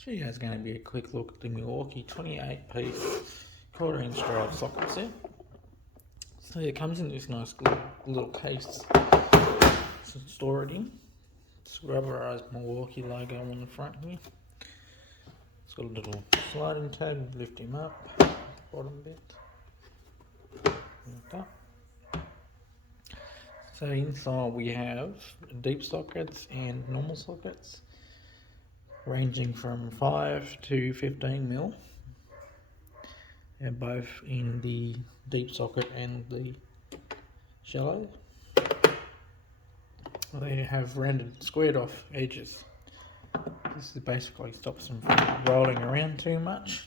This video is going to be a quick look at the Milwaukee 28-piece quarter-inch drive socket set. So it comes in this nice little case to store it in. It's rubberized Milwaukee logo on the front here. It's got a little sliding tab, lift him up, bottom bit, like that. So inside we have deep sockets and normal sockets, ranging from 5 to 15 mil, and both in the deep socket and the shallow. They have rounded, squared off edges. This basically stops them from rolling around too much.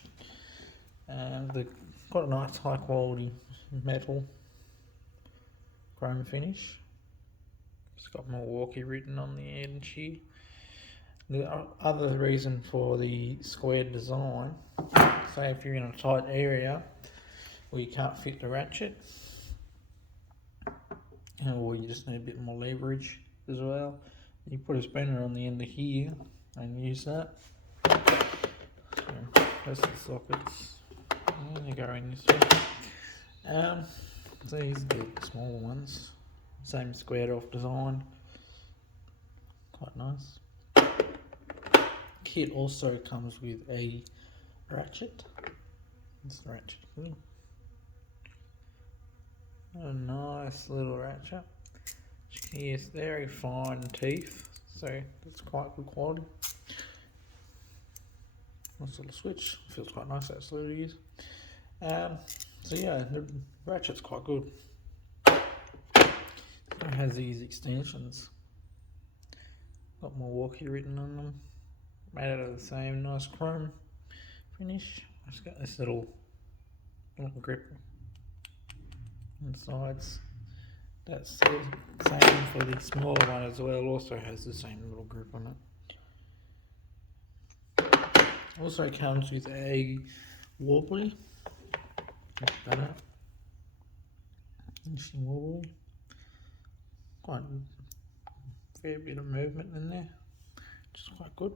And they've got a nice high quality metal chrome finish. It's got Milwaukee written on the edge here. The other reason for the squared design, say if you're in a tight area where you can't fit the ratchet, or you just need a bit more leverage as well, you put a spinner on the end of here and use that. So that's the sockets, and they go in this way. So these are the smaller ones, same squared off design, quite nice. Kit also comes with a ratchet. This ratchet here. A nice little ratchet. It's very fine teeth, so that's quite good quality. Nice little switch, feels quite nice actually to use. So yeah, the ratchet's quite good. It has these extensions. Got Milwaukee written on them. Made out of the same nice chrome finish. It's got this little grip on the sides. That's the same for the smaller one as well. Also has the same little grip on it. Also comes with a wobbly. Check that out. Interesting wobbly. Quite a fair bit of movement in there, which is quite good.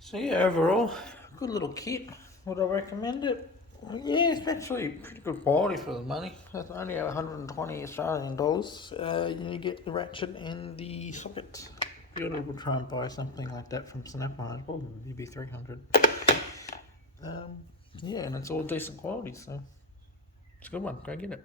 So yeah, overall, good little kit. Would I recommend it? Yeah, it's actually pretty good quality for the money. That's only 120 Australian dollars. You get the ratchet and the socket. If you would try and buy something like that from Snap-on, it'd probably be 300. Yeah, and it's all decent quality, so it's a good one. Go get it.